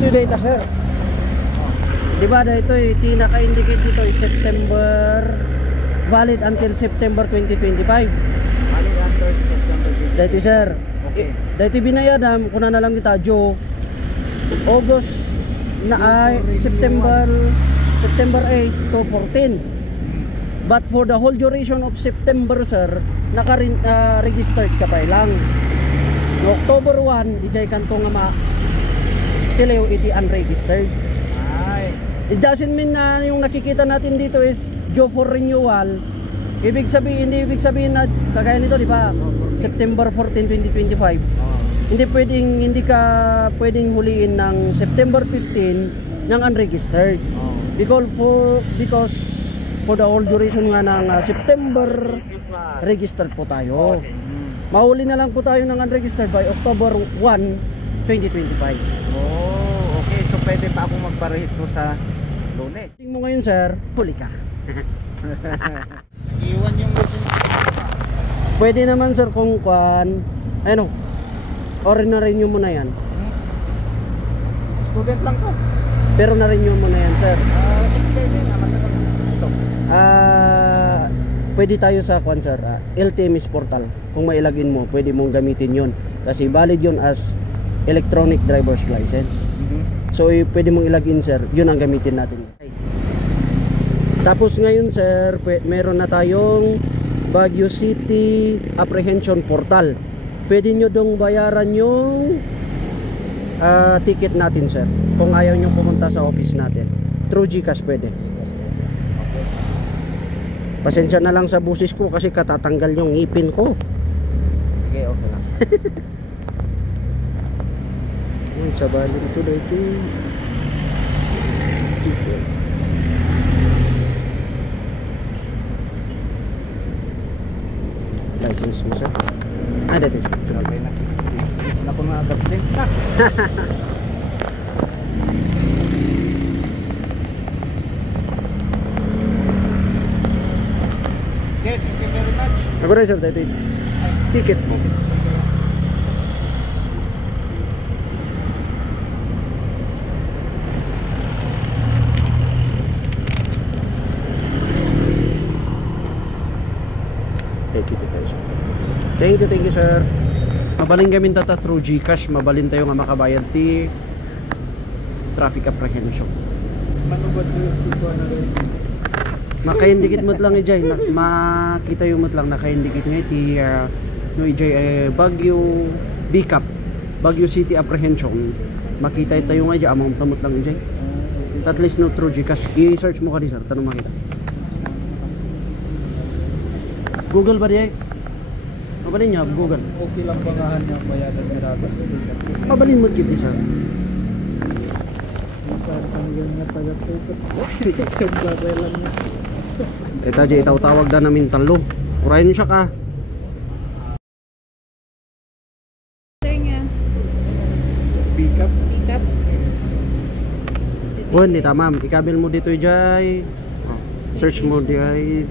due date sir. Di ba ito tinaka-indicate dito September, valid until September 2025. Valid until September 2025. Dito sir. Okay. Dito binayadam kuna na lang kita Jo August na ay September 8 to 14. But for the whole duration of September sir, naka-registered ka pa lang. No October 1 ijay kanto nga ma tilew iti unregistered. Ay. It doesn't mean na yung nakikita natin dito is due for renewal. Hindi ibig sabihin na kagaya nito, di ba? September 14, 2025. Hindi ka pwedeng huliin ng September 15 ng unregistered. Because for the whole duration nga ng September registered po tayo. Mahuli na lang po tayo ng unregistered by October 1, 2025. Oh, okay. So pwede pa akong magparehistro sa Lunes. Tingin mo ngayon sir, huli ka. Iwan yung Pwede naman sir kung kuan, ano, or na-renew mo na yan. Student lang to. Pero na-renew mo na yan sir. Next day din naman ito. Pwede tayo sa kuan sir, LTMS portal. Kung mailagin mo, pwede mong gamitin yon. Kasi valid yon as electronic driver's license. So pwede mong ilagin sir, yun ang gamitin natin. Tapos ngayon sir, meron na tayong Baguio City Apprehension Portal. Pwede nyo dong bayaran yung ticket natin sir, kung ayaw nyo pumunta sa office natin. Through GCash pwede. Pasensya na lang sa busis ko kasi katatanggal yung ngipin ko. Sige, okay lang. Sa balin ito na ito. License mo sir? Dito sir. Sabay na fix na ko na agad din. Okay, thank you very much. Nagore sir, dito ticket mo. Thank you sir. Mabalin kami tata through GCash, mabalin tayo nga makabayad ti traffic apprehension. Manubad ito na rin. Makaindikit mo lang ijay, makita yung mo lang nakaindikit nga ti no ijay Baguio Bicap, Baguio City Apprehension. Makita tayo nga ijay, amang tamot lang ijay. At least no through GCash. I-search mo ka di sir, tanong makita. Google ba di? Mabalin niya, Google. Okay lang bangahan niya bayadan ni Rabas. Mabalin mo kiti sir. Tanggal niya taga-tutot. Sabagay lang niya. Ito dyan, itawag na namin talo. Urayin siya ka. Pick up. Oh, hindi tama. Ikabil mo dito dyan. Search mo dyan.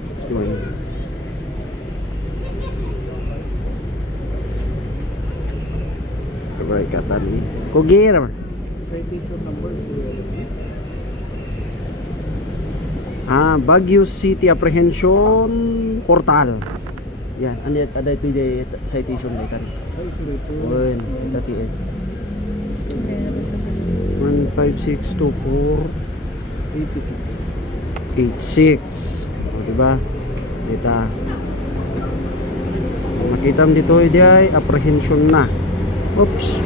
Right, kata ni. Kugir. Citation number. Baguio City Apprehension Portal. Yan, ada itu di citation dito. Wen, ito ti. 1562486. Oh, diba? Kita. Makita mo dito ay apprehension na. Oops.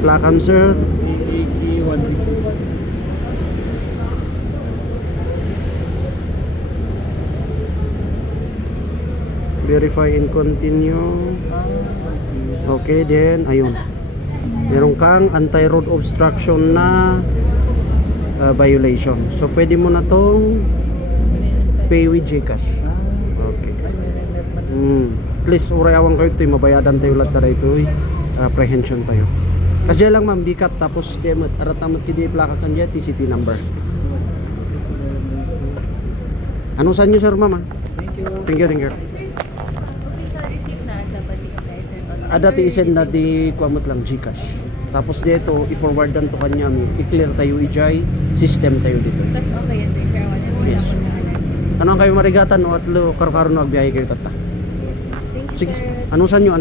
Plakam sir. AK-166. Verify and continue. Okay, then ayun. Meron kang anti-road obstruction na violation. So pwede mo na tong pay with GCash. Okay. At least uray awang kayo ito, mabayadan tayo lahat na ito, apprehension tayo. Kasi lang ma'am, bicap tapos aratamot kidi plaka kan dyan, TCT number. Anong saan nyo sir ma'am? Thank you. Thank you. Dati isend na di kuamot lang Gcash. Tapos dito i-forwardan to kanya mi. I-clear tayo ijay system tayo dito. Tapos okay yan, sir. Kaya wala mo Yes. sa pagkakalan. Tanong kayo marigatan no at lo karo-karo no agbiyahe kayo tata. Thank you, Sige. sir. Ano sa inyo?